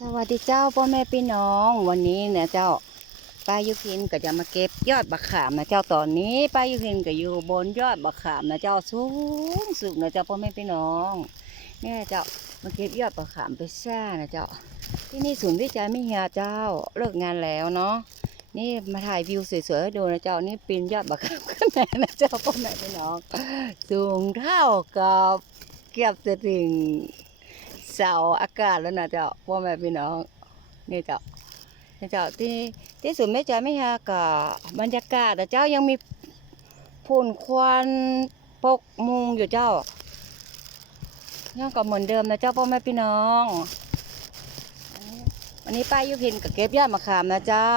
สวัสดีเจ้าพ่อแม่พี่น้อง วันนี้เนี่ยเจ้าป้ายุพินก็จะมาเก็บยอดบักขามนะเจ้าตอนนี้ป้ายุพินก็อยู่บนยอดบักขามนะเจ้าสูงสุดนะเจ้าพ่อแม่พี่น้องเนี่ยเจ้ามาเก็บยอดบักขามไปแช่นะเจ้าที่นี่ศูนย์วิจัยไม่เฮียเจ้าเลิกงานแล้วเนาะนี่มาถ่ายวิวสวยๆให้ดูนะเจ้านี่ปีนยอดบักขามขึ้นมานะเจ้าพ่อแม่พี่น้องสูงเท่ากับเกือบจะถึง เสาอากาศแล้วนะเจ้าพ่อแม่พี่น้องนี่เจ้านี่เจ้าที่ที่สุดไม่ใจไม่ฮะกับบรรยากาศแต่เจ้ายังมีฝุ่นควันปกมุงอยู่เจ้ายังก็เหมือนเดิมนะเจ้าพ่อแม่พี่น้องวันนี้ป้ายุพินกับเก็บยอดมะขามนะเจ้า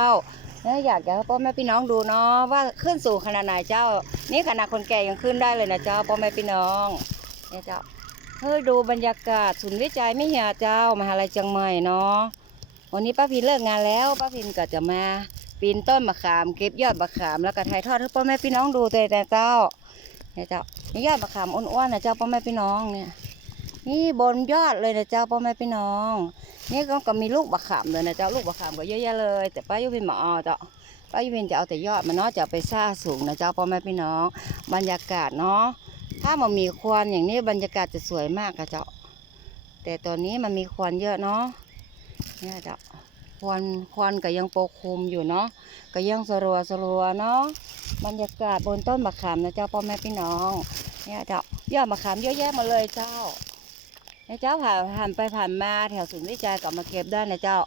เนี่ยอยากจะให้พ่อแม่พี่น้องดูเนาะว่าขึ้นสูงขนาดไหนเจ้า นี่ขนาดคนแก่ยังขึ้นได้เลยนะเจ้าพ่อแม่พี่น้องเนี่ยเจ้า เฮ้ยดูบรรยากาศศูนย์วิจัยไม่เหี่ยเจ้ามหาลัยเชียงใหม่เนาะวันนี้ป้าพินเลิกงานแล้วป้าพินก็จะมาปีนต้นมะขามเก็บยอดมะขามแล้วก็ถ่ายทอดให้พ่อแม่พี่น้องดูแต่แต่เจ้าเนี่ยเจ้านี่ยอดมะขามอ้วนๆนะเจ้าพ่อแม่พี่น้องเนี่ยนี่บนยอดเลยนะเจ้าพ่อแม่พี่น้อง นี่ก็ก็มีลูกมะขามเลยนะเจ้าลูกมะขามก็เยอะแยะเลย แต่ป้ายุพินหมอเจ้าป้ายุพินจะเอาแต่ยอดมันเนาะจะไปซ่าสูงนะเจ้าพ่อแม่พี่น้อง บรรยากาศเนาะ ถ้ามันมีควันอย่างนี้บรรยากาศจะสวยมากค่ะเจ้า แต่ตอนนี้มันมีควันเยอะเนาะเนี่ยเจ้าควันควันก็ยังปกคลุมอยู่เนาะก็ยังสลัวสลัวเนาะบรรยากาศบนต้นมะขามนะเจ้าพ่อแม่พี่น้อง เนี่ยเจ้ายอดมะขามเยอะแยะมาเลยเจ้าเนี่ยเจ้าผ่านผ่านไปผ่านมาแถวศูนย์วิจัยกลับมาเก็บได้นะเจ้า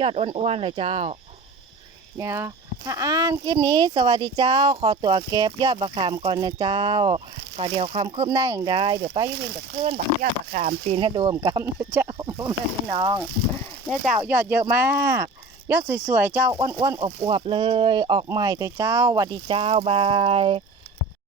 ยอดอ้วนๆเลยเจ้า เนี่ย ถ้าอ่านคลิปนี้สวัสดีเจ้า ขอตัวเก็บยอดบะขามก่อนนะเจ้าก็เดี๋ยวความคืบหน้าอย่างใดเดี๋ยวป้ายุพินจะขึ้นบักยอดบะขามปีนให้ดูมกันนะเจ้าพ่อแม่พี่น้องเนี่ยเจ้ายอดเยอะมาก ยอดสวยๆเจ้าอ้วนๆอบอวบเลย ออกใหม่ตัวเจ้าสวัสดีเจ้าบาย